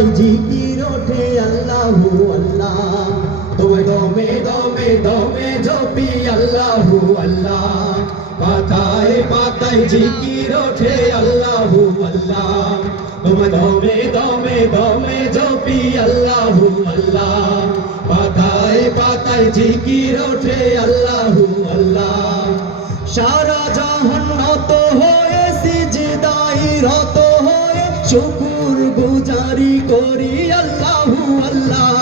পাতায় জিকির ওঠে আল্লাহু আল্লাহ। তোমায় দমে দমে দমে জপি আল্লাহু আল্লাহ। পাতায় পাতায় জিকির ওঠে আল্লাহু আল্লাহ। তোমায় দমে দমে দমে জপি আল্লাহু আল্লাহ। পাতায় পাতায় জিকির ওঠে আল্লাহু আল্লাহ। সারা জাহান নত হয়ে সিজদায় রত হয়ে শুকুর গুজারি করি আল্লাহু আল্লাহ।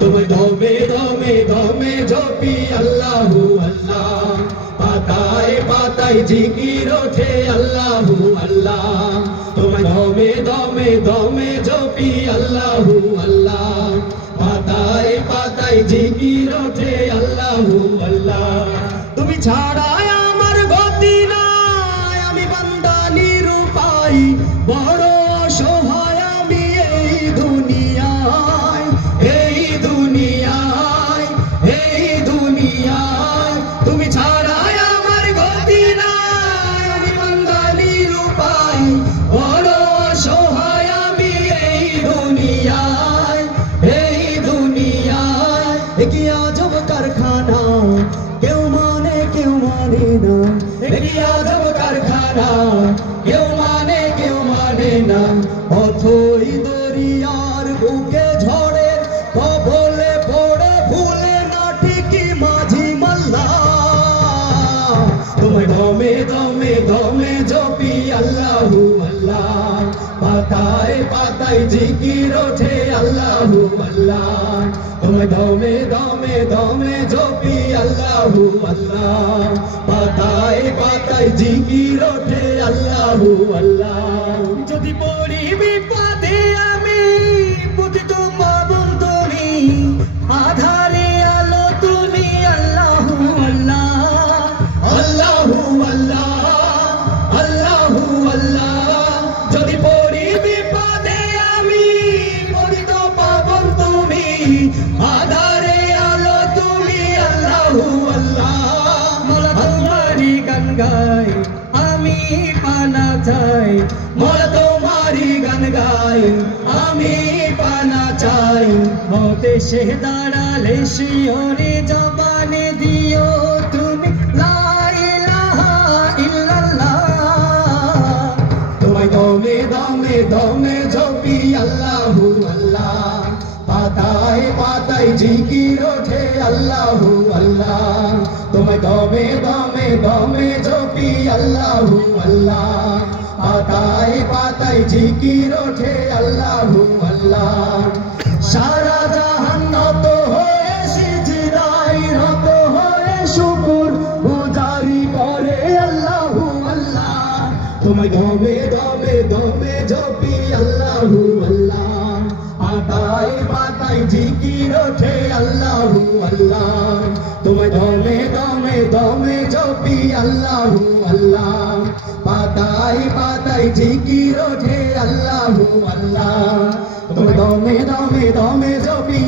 তোমায় দমে দমে দমে জপি আল্লাহু আল্লাহ। পাতায় পাতায় জিকির ওঠে আল্লাহু আল্লাহ। তোমায় দমে দমে দমে জপি আল্লাহু আল্লাহ। পাতায় পাতায় জিকির ওঠে আল্লাহু আল্লাহ। তুমি ছাড়া আমার গতি নাই, আমি বান্দা নিরুপায়, বড় অসহায় আমি এই দুনিয়ায়, এই দুনিয়ায়, এই দুনিয়ায়। তুমি ছাড়া আমার গতি নাই, আমি বান্দা নিরুপায়, বড় অসহায় আমি এই দুনিয়ায়, এই দুনিয়ায়। কি আজব কারখানা, কেউ মানে কেউ মানে না। কি আজব কারখানা, কেউ মানে না। অথই দরিয়ার বুকে ঝড়ে কবলে পড়ে ভুলে না ঠিকই মাঝি মাল্লা। তোমায় দমে দমে দমে জপি আল্লাহু আল্লাহ। পাতায় পাতায় জিকির ওঠে আল্লাহু আল্লাহ। তোমায় দমে দমে দমে জপি আল্লাহু আল্লাহ। পাতায় পাতায় জিকির ওঠে আল্লাহু আল্লাহ। যদি পড়ি বিপদে আমি পতিত পাবন তুমি, আধারে আলো তুমি আল্লাহু আল্লাহ। আল্লাহু আল্লাহ, আল্লাহু আল্লাহ। যদি পড়ি বিপদে আমি পতিত পাবন তুমি, আধারে আলো তুমি আল্লাহু আল্লাহ। মোলা তোমারি গান গাই আমি পানা চাই, মোলা তোমারি গান গাই আমি পানা চাই। মতে সে দাঁড়ালে শিওরে জবানে দিও তুমি লা ইলাহা ইল্লাল্লাহ। তোমায় দমে দমে দমে জপি আল্লাহু আল্লাহ। পাতায় পাতায় জিকির ওঠে আল্লাহু আল্লাহ। তোমায় দমে দমে দমে জপি আল্লাহু আল্লাহ। পাতায় পাতায় জিকির ওঠে আল্লাহু আল্লাহ। সারা জাহান নত হয়ে সিজদায় রত হয়ে শুকুর গুজারি করে আল্লাহু আল্লাহ। তোমায় দমে দমে দমে জপি আল্লাহু আল্লাহ। পাতায় পাতায় জিকির ওঠে আল্লাহু আল্লাহ। তোমায় দমে দমে দমে জপি আল্লাহু আল্লাহ। পাতায় পাতায় জিকির ওঠে আল্লাহু আল্লাহ। তোমায় দমে দমে দমে জপি